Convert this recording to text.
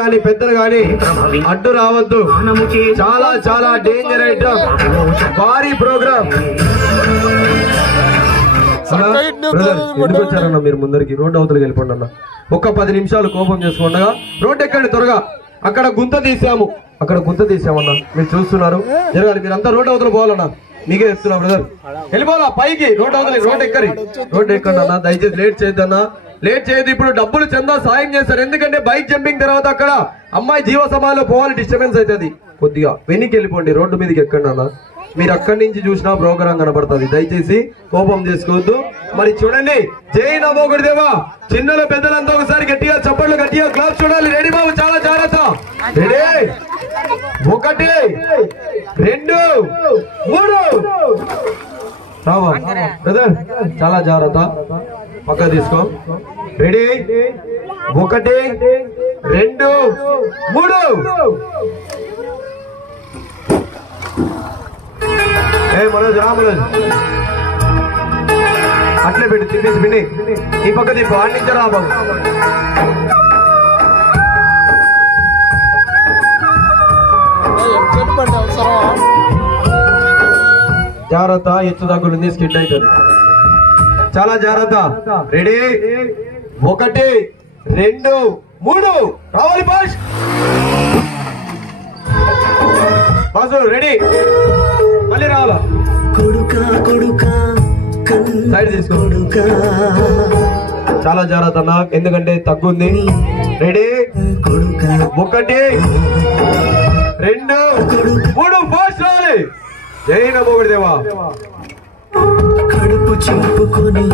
గాని పెద్దలు గాని అడ్డు రావద్దు. చాలా చాలా డేంజర్ ఐటమ్, భారీ ప్రోగ్రామ్. ఎందుకు వచ్చారన్న మీరు ముందరికి? రోడ్డు అవతలకి వెళ్ళిపోండి అన్న. ఒక్క 10 నిమిషాలు కోపం చేసుకోండగా రోడ్డు ఎక్కండి త్వరగా. అక్కడ గుంత తీసామన్నా, మీరు చూస్తున్నారు. జరగాలి, మీరంతా రోడ్డు అవతల పోవాలన్నా. మీకే చెప్తున్నా బ్రదర్, వెళ్ళిపోవాలా పైకి. రోడ్డు అవతలకి రోడ్డు ఎక్కండి అన్న. దయచేసి లేట్ చేయొద్దన్నా, లేట్ చేయదు. ఇప్పుడు డబ్బులు చందా సాయం చేస్తారు. ఎందుకంటే బైక్ జంపింగ్ తర్వాత అక్కడ అమ్మాయి జీవ సమాధిలో పోవాలి, డిస్టర్బెన్స్ అవుతుంది. కొద్దిగా వెనక్కి వెళ్ళిపోండి, రోడ్డు మీదకి ఎక్కండి అన్న. మీరు అక్కడి నుంచి చూసినా ప్రోగ్రాం కనబడుతుంది. దయచేసి కోపం చేసుకోవద్దు. మరి చూడండి, జై నమో గురుదేవా. చిన్నలు పెద్దలంతా ఒకసారి గట్టిగా చప్పట్లు, గట్టిగా క్లాప్స్ చూడాలి. రెడీ బాబు, చాలా జాగ్రత్త. రెడీ, 1 2 3 రావా బ్రదర్, చాలా జాగ్రత్త. పక్క తీసుకో. రెడీ, 1 2 3. మనోజ్ రా, మనోజ్ అట్లే పెట్టి తిప్పేసి పిండి. ఈ పక్క తిప్పు, ఆడించ రా బాబు. జాగ్రత్త, ఎత్తు దగ్గరుంది, స్కిడ్ అవుతుంది. చాలా జాగ్రత్త. రెడీ, 1 2 3 రావాలి. బాసు రెడీ, మళ్ళీ రావాలా. సైడ్ తీసుకో. చాలా జాగ్రత్త అన్న, ఎందుకంటే తగ్గుంది. రెడీ, 1 2 3 ఫాస్ట్ రావాలి. జై నమో గురుదేవా. కడుపు చింపుకొని